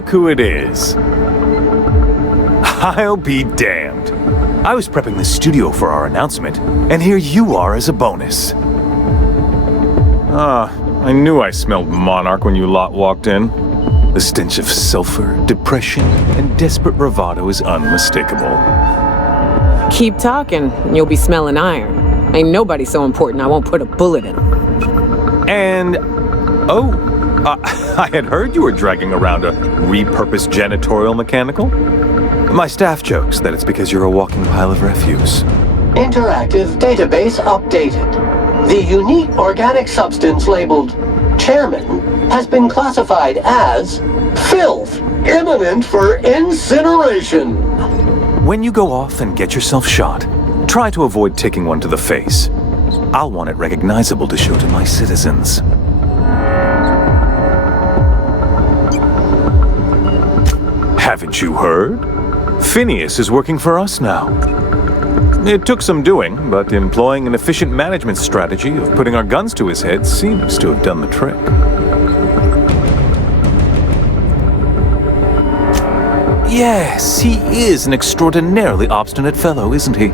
look who it is. I'll be damned. I was prepping the studio for our announcement, and here you are as a bonus. I knew I smelled Monarch when you lot walked in. The stench of sulfur, depression, and desperate bravado is unmistakable. Keep talking, and you'll be smelling iron. Ain't nobody so important I won't put a bullet in him. And... I had heard you were dragging around a repurposed janitorial mechanical. My staff jokes that it's because you're a walking pile of refuse. Interactive database updated. The unique organic substance labeled Chairman has been classified as filth, imminent for incineration. When you go off and get yourself shot, try to avoid taking one to the face. I'll want it recognizable to show to my citizens. Haven't you heard? Phineas is working for us now. It took some doing, but employing an efficient management strategy of putting our guns to his head seems to have done the trick. Yes, he is an extraordinarily obstinate fellow, isn't he?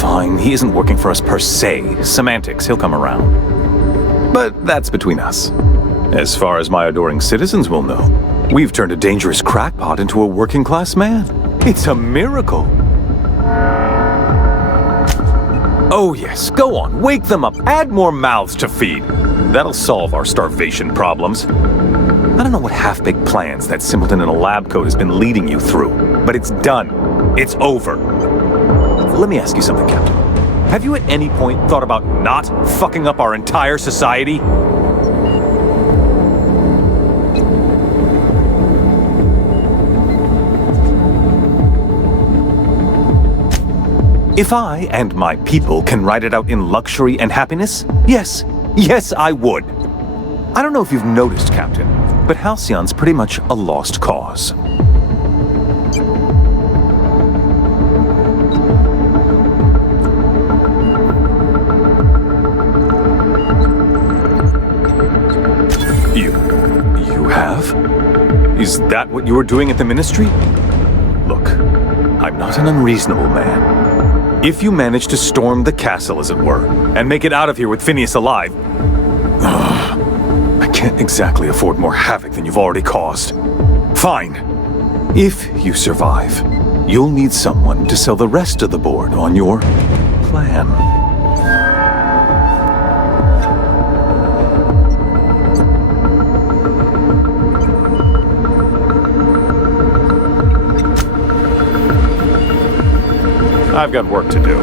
Fine, he isn't working for us per se. Semantics, he'll come around. But that's between us. As far as my adoring citizens will know, we've turned a dangerous crackpot into a working-class man. It's a miracle. Oh yes, go on, wake them up, add more mouths to feed. That'll solve our starvation problems. I don't know what half-baked plans that simpleton in a lab coat has been leading you through, but it's done. It's over. Let me ask you something, Captain. Have you at any point thought about not fucking up our entire society? If I and my people can ride it out in luxury and happiness, yes, I would. I don't know if you've noticed, Captain, but Halcyon's pretty much a lost cause. You have? Is that what you were doing at the Ministry? Look, I'm not an unreasonable man. If you manage to storm the castle, as it were, and make it out of here with Phineas alive, I can't exactly afford more havoc than you've already caused. Fine. If you survive, you'll need someone to sell the rest of the board on your plan. I've got work to do.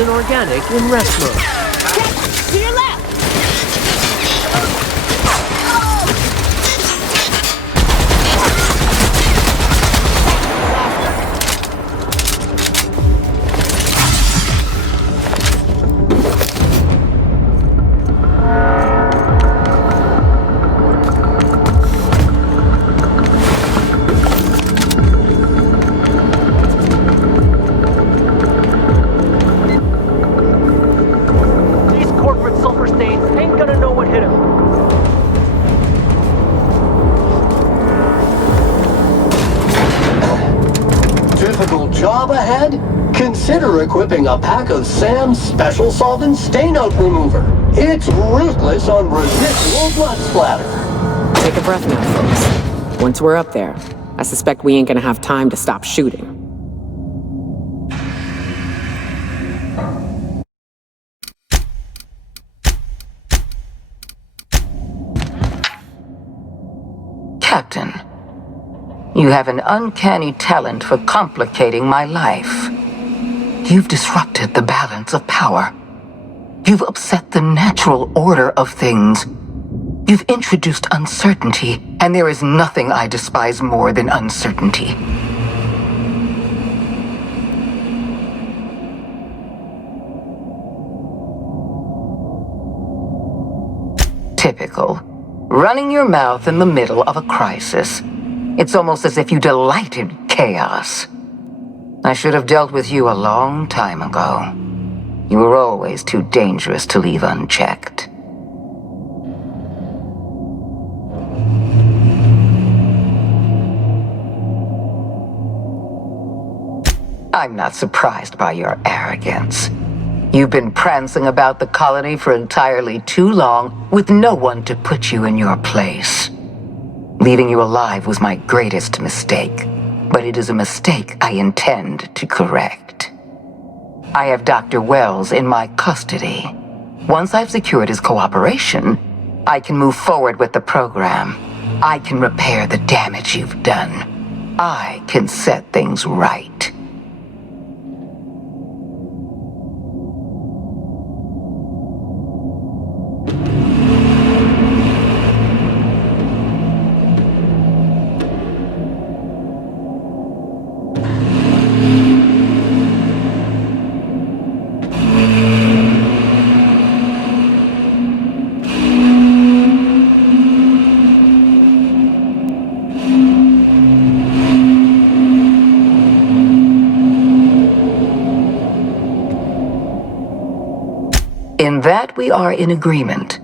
an organic in rest mode. To your left! Job ahead? Consider equipping a pack of Sam's Special Solvent Stainout Remover. It's ruthless on residual blood splatter. Take a breath now, folks. Once we're up there, I suspect we ain't gonna have time to stop shooting. Captain, you have an uncanny talent for complicating my life. You've disrupted the balance of power. You've upset the natural order of things. You've introduced uncertainty, and there is nothing I despise more than uncertainty. Typical. Running your mouth in the middle of a crisis. It's almost as if you delighted chaos. I should have dealt with you a long time ago. You were always too dangerous to leave unchecked. I'm not surprised by your arrogance. You've been prancing about the colony for entirely too long with no one to put you in your place. Leaving you alive was my greatest mistake, but it is a mistake I intend to correct. I have Dr. Wells in my custody. Once I've secured his cooperation, I can move forward with the program. I can repair the damage you've done. I can set things right. In that we are in agreement.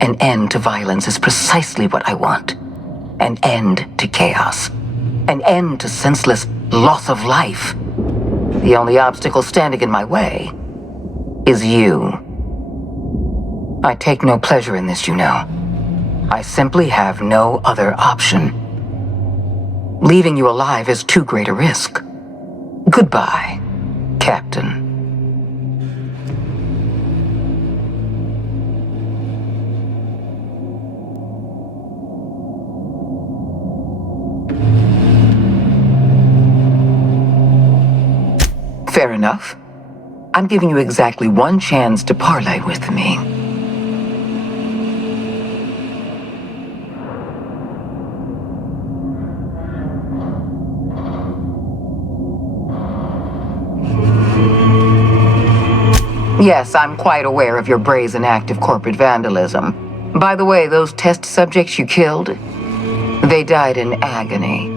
An end to violence is precisely what I want. An end to chaos. An end to senseless loss of life. The only obstacle standing in my way is you. I take no pleasure in this, you know. I simply have no other option. Leaving you alive is too great a risk. Goodbye, Captain. Fair enough. I'm giving you exactly one chance to parley with me. Yes, I'm quite aware of your brazen act of corporate vandalism. By the way, those test subjects you killed, they died in agony.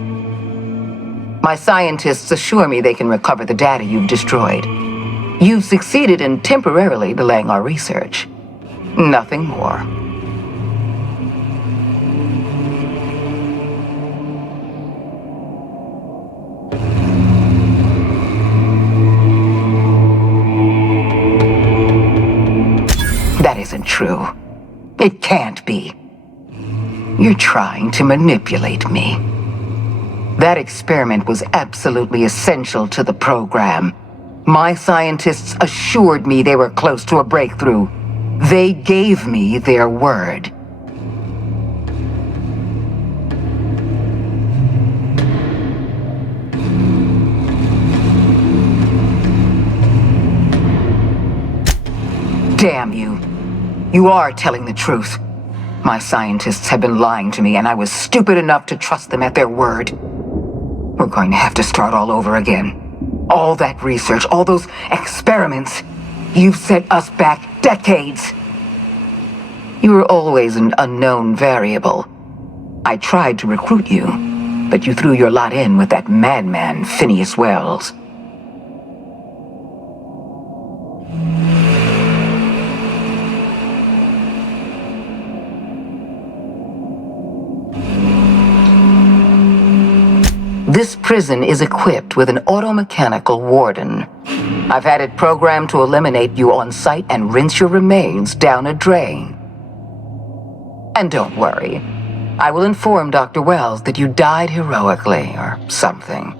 My scientists assure me they can recover the data you've destroyed. You've succeeded in temporarily delaying our research. Nothing more. That isn't true. It can't be. You're trying to manipulate me. That experiment was absolutely essential to the program. My scientists assured me they were close to a breakthrough. They gave me their word. Damn you. You are telling the truth. My scientists have been lying to me, and I was stupid enough to trust them at their word. We're going to have to start all over again. All that research, all those experiments, you've set us back decades. You were always an unknown variable. I tried to recruit you, but you threw your lot in with that madman, Phineas Wells. This prison is equipped with an automechanical warden. I've had it programmed to eliminate you on sight and rinse your remains down a drain. And don't worry, I will inform Dr. Wells that you died heroically or something.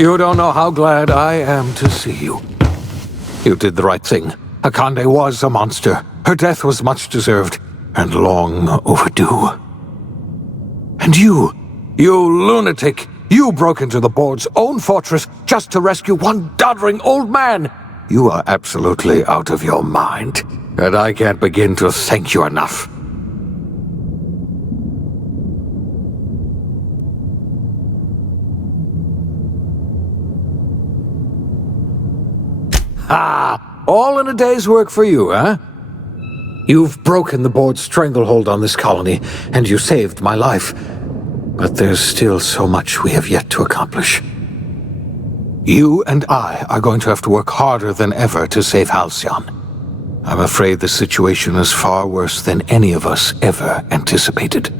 You don't know how glad I am to see you. You did the right thing. Akande was a monster. Her death was much deserved, and long overdue. And you lunatic, you broke into the board's own fortress just to rescue one doddering old man. You are absolutely out of your mind, and I can't begin to thank you enough. Ah, all in a day's work for you, huh? You've broken the board's stranglehold on this colony, and you saved my life. But there's still so much we have yet to accomplish. You and I are going to have to work harder than ever to save Halcyon. I'm afraid the situation is far worse than any of us ever anticipated.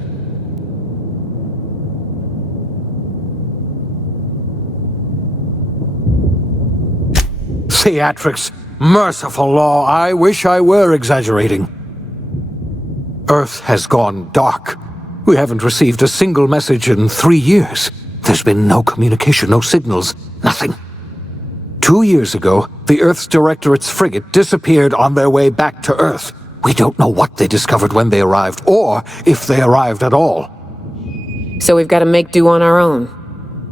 Theatrics! Merciful law, I wish I were exaggerating. Earth has gone dark. We haven't received a single message in 3 years. There's been no communication, no signals, nothing. 2 years ago, the Earth's Directorate's frigate disappeared on their way back to Earth. We don't know what they discovered when they arrived, or if they arrived at all. So we've got to make do on our own.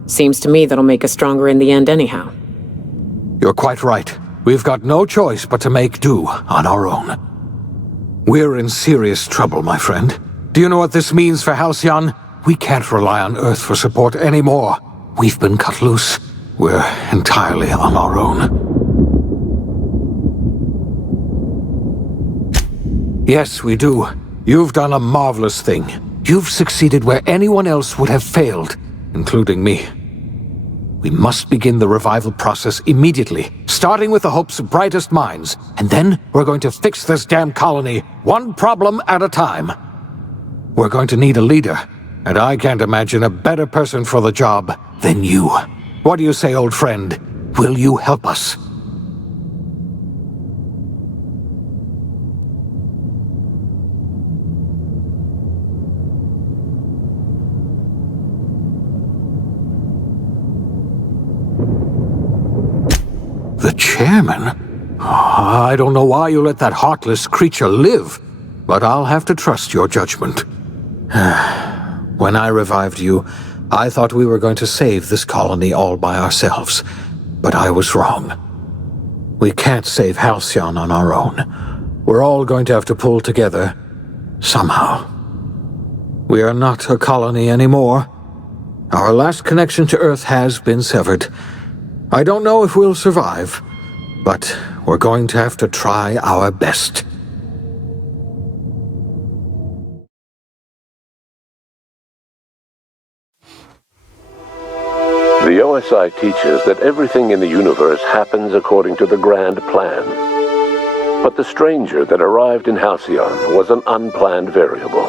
Seems to me that'll make us stronger in the end anyhow. You're quite right. We've got no choice but to make do on our own. We're in serious trouble, my friend. Do you know what this means for Halcyon? We can't rely on Earth for support anymore. We've been cut loose. We're entirely on our own. Yes, we do. You've done a marvelous thing. You've succeeded where anyone else would have failed, including me. We must begin the revival process immediately, starting with the Hope's brightest minds, and then we're going to fix this damn colony, one problem at a time. We're going to need a leader, and I can't imagine a better person for the job than you. What do you say, old friend? Will you help us? The chairman? I don't know why you let that heartless creature live, but I'll have to trust your judgment. When I revived you, I thought we were going to save this colony all by ourselves, but I was wrong. We can't save Halcyon on our own. We're all going to have to pull together, somehow. We are not a colony anymore. Our last connection to Earth has been severed. I don't know if we'll survive, but we're going to have to try our best. The OSI teaches that everything in the universe happens according to the grand plan. But the stranger that arrived in Halcyon was an unplanned variable.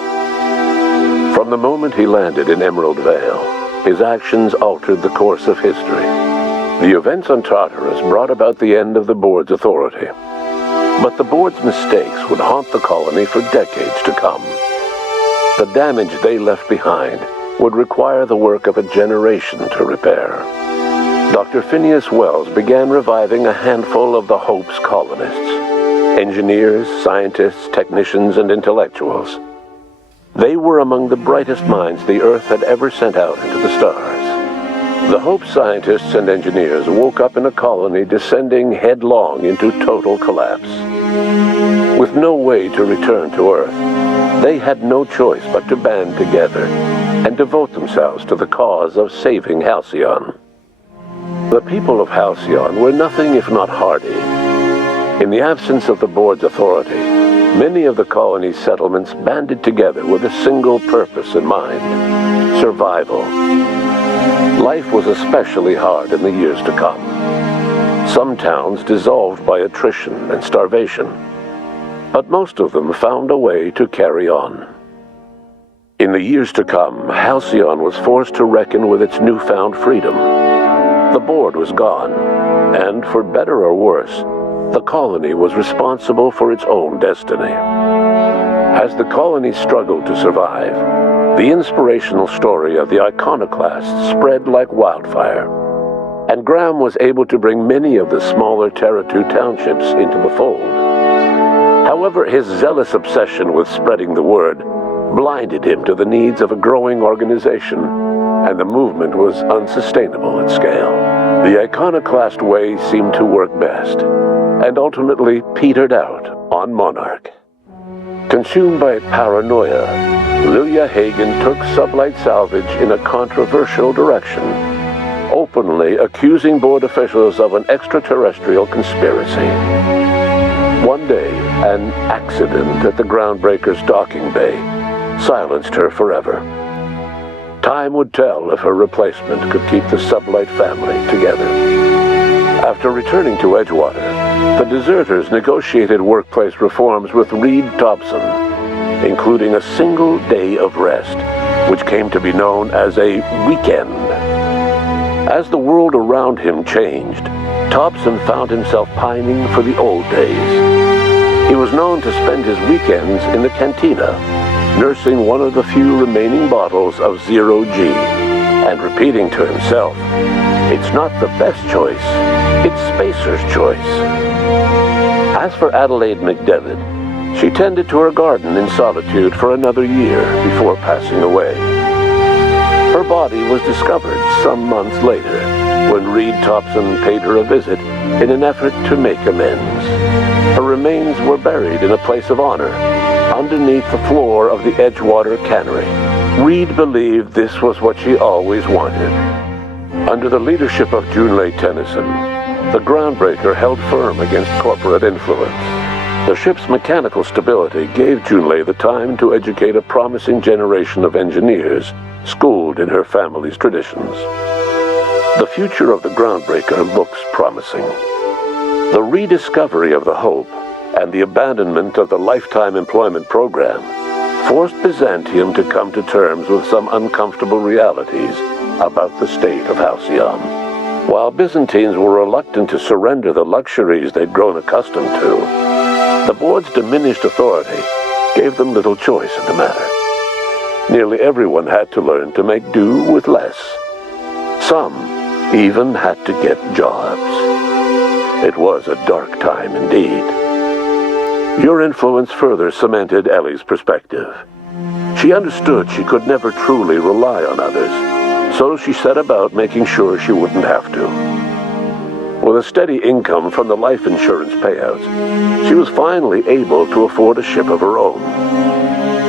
From the moment he landed in Emerald Vale, his actions altered the course of history. The events on Tartarus brought about the end of the board's authority. But the board's mistakes would haunt the colony for decades to come. The damage they left behind would require the work of a generation to repair. Dr. Phineas Wells began reviving a handful of the Hope's colonists. Engineers, scientists, technicians, and intellectuals. They were among the brightest minds the Earth had ever sent out into the stars. The Hope scientists and engineers woke up in a colony descending headlong into total collapse. With no way to return to Earth, they had no choice but to band together and devote themselves to the cause of saving Halcyon. The people of Halcyon were nothing if not hardy. In the absence of the board's authority, many of the colony's settlements banded together with a single purpose in mind: survival. Life was especially hard in the years to come. Some towns dissolved by attrition and starvation, but most of them found a way to carry on. In the years to come, Halcyon was forced to reckon with its newfound freedom. The board was gone, and for better or worse, the colony was responsible for its own destiny. As the colony struggled to survive, the inspirational story of the iconoclasts spread like wildfire. and Graham was able to bring many of the smaller Terra 2 townships into the fold. However, his zealous obsession with spreading the word blinded him to the needs of a growing organization, and the movement was unsustainable at scale. The iconoclast way seemed to work best, and ultimately petered out on Monarch. Consumed by paranoia, Lilia Hagen took Sublight Salvage in a controversial direction, openly accusing board officials of an extraterrestrial conspiracy. One day, an accident at the Groundbreaker's docking bay silenced her forever. Time would tell if her replacement could keep the Sublight family together. After returning to Edgewater, the deserters negotiated workplace reforms with Reed Thompson, including a single day of rest, which came to be known as a weekend. As the world around him changed, Thompson found himself pining for the old days. He was known to spend his weekends in the cantina, nursing one of the few remaining bottles of Zero G, and repeating to himself, "It's not the best choice, it's Spacer's choice." As for Adelaide McDevitt, she tended to her garden in solitude for another year before passing away. Her body was discovered some months later, when Reed Thompson paid her a visit in an effort to make amends. Her remains were buried in a place of honor, underneath the floor of the Edgewater Cannery. Reed believed this was what she always wanted. Under the leadership of Junlei Tennyson, the Groundbreaker held firm against corporate influence. The ship's mechanical stability gave Junlei the time to educate a promising generation of engineers schooled in her family's traditions. The future of the Groundbreaker looks promising. The rediscovery of the Hope and the abandonment of the Lifetime Employment Program forced Byzantium to come to terms with some uncomfortable realities about the state of Halcyon. While Byzantines were reluctant to surrender the luxuries they'd grown accustomed to, the board's diminished authority gave them little choice in the matter. Nearly everyone had to learn to make do with less. Some even had to get jobs. It was a dark time indeed. Your influence further cemented Ellie's perspective. She understood she could never truly rely on others, so she set about making sure she wouldn't have to. With a steady income from the life insurance payouts, she was finally able to afford a ship of her own.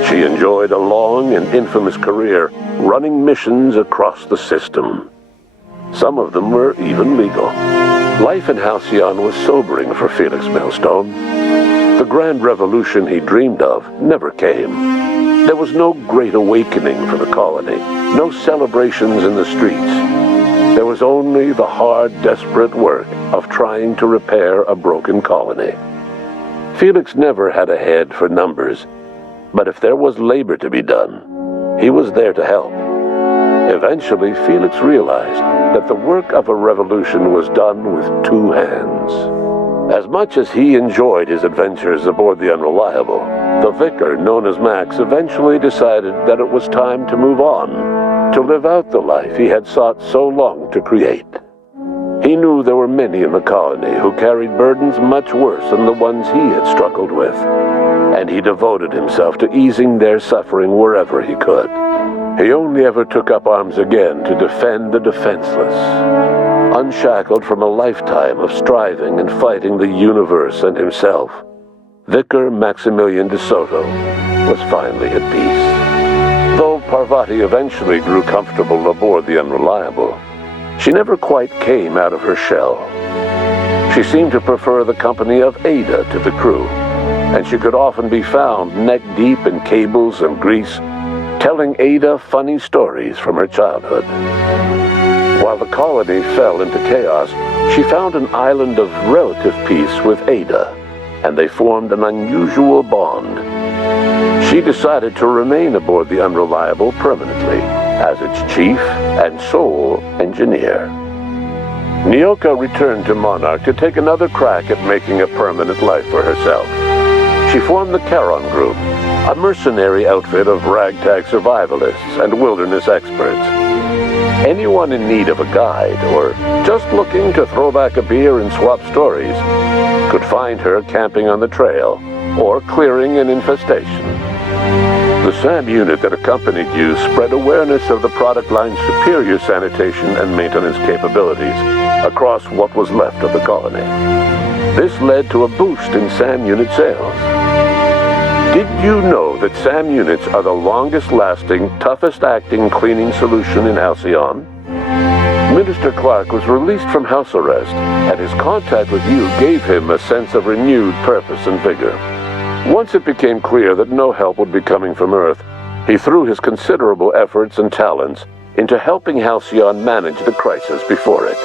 She enjoyed a long and infamous career running missions across the system. Some of them were even legal. Life in Halcyon was sobering for Felix Millstone. The grand revolution he dreamed of never came. There was no great awakening for the colony, no celebrations in the streets. There was only the hard, desperate work of trying to repair a broken colony. Felix never had a head for numbers, but if there was labor to be done, he was there to help. Eventually, Felix realized that the work of a revolution was done with two hands. As much as he enjoyed his adventures aboard the Unreliable, the vicar, known as Max, eventually decided that it was time to move on, to live out the life he had sought so long to create. He knew there were many in the colony who carried burdens much worse than the ones he had struggled with, and he devoted himself to easing their suffering wherever he could. He only ever took up arms again to defend the defenseless. Unshackled from a lifetime of striving and fighting the universe and himself, Vicar Maximilian de Soto was finally at peace. Though Parvati eventually grew comfortable aboard the Unreliable, she never quite came out of her shell. She seemed to prefer the company of Ada to the crew, and she could often be found neck-deep in cables and grease, telling Ada funny stories from her childhood. While the colony fell into chaos, she found an island of relative peace with Ada, and they formed an unusual bond. She decided to remain aboard the Unreliable permanently, as its chief and sole engineer. Nyoka returned to Monarch to take another crack at making a permanent life for herself. She formed the Charon Group, a mercenary outfit of ragtag survivalists and wilderness experts. Anyone in need of a guide, or just looking to throw back a beer and swap stories, could find her camping on the trail, or clearing an infestation. The SAM unit that accompanied you spread awareness of the product line's superior sanitation and maintenance capabilities across what was left of the colony. This led to a boost in SAM unit sales. Did you know that SAM units are the longest-lasting, toughest-acting cleaning solution in Halcyon? Minister Clark was released from house arrest, and his contact with you gave him a sense of renewed purpose and vigor. Once it became clear that no help would be coming from Earth, he threw his considerable efforts and talents into helping Halcyon manage the crisis before it.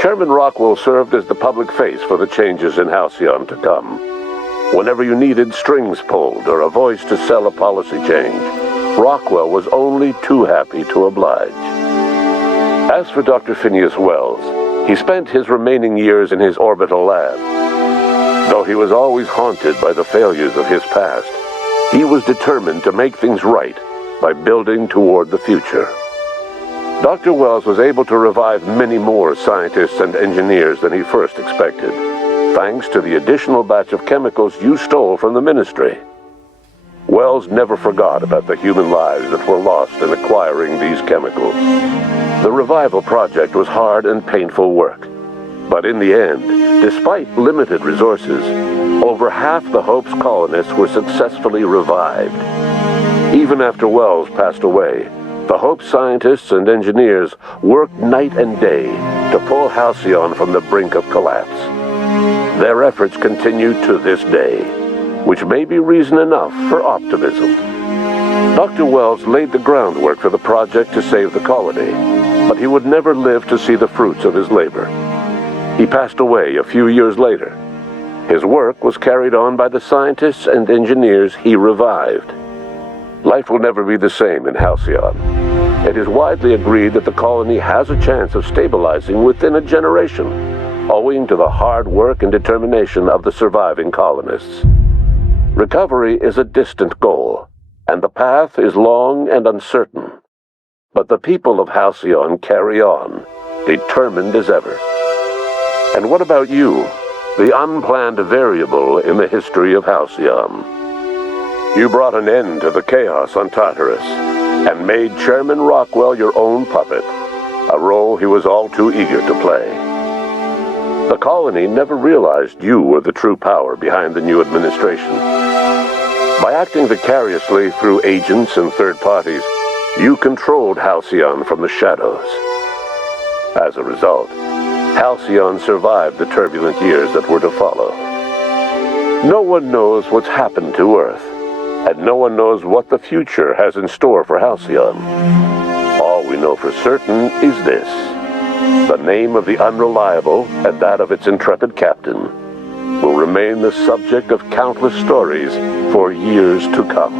Chairman Rockwell served as the public face for the changes in Halcyon to come. Whenever you needed strings pulled or a voice to sell a policy change, Rockwell was only too happy to oblige. As for Dr. Phineas Wells, he spent his remaining years in his orbital lab. Though he was always haunted by the failures of his past, he was determined to make things right by building toward the future. Dr. Wells was able to revive many more scientists and engineers than he first expected, thanks to the additional batch of chemicals you stole from the Ministry. Wells never forgot about the human lives that were lost in acquiring these chemicals. The revival project was hard and painful work, but in the end, despite limited resources, over half the Hope's colonists were successfully revived. Even after Wells passed away, the Hope scientists and engineers worked night and day to pull Halcyon from the brink of collapse. Their efforts continue to this day, which may be reason enough for optimism. Dr. Wells laid the groundwork for the project to save the colony, but he would never live to see the fruits of his labor. He passed away a few years later. His work was carried on by the scientists and engineers he revived. Life will never be the same in Halcyon. It is widely agreed that the colony has a chance of stabilizing within a generation, owing to the hard work and determination of the surviving colonists. Recovery is a distant goal, and the path is long and uncertain. But the people of Halcyon carry on, determined as ever. And what about you, the unplanned variable in the history of Halcyon? You brought an end to the chaos on Tartarus, and made Chairman Rockwell your own puppet, a role he was all too eager to play. The colony never realized you were the true power behind the new administration. By acting vicariously through agents and third parties, you controlled Halcyon from the shadows. As a result, Halcyon survived the turbulent years that were to follow. No one knows what's happened to Earth, and no one knows what the future has in store for Halcyon. All we know for certain is this: the name of the Unreliable and that of its intrepid captain will remain the subject of countless stories for years to come.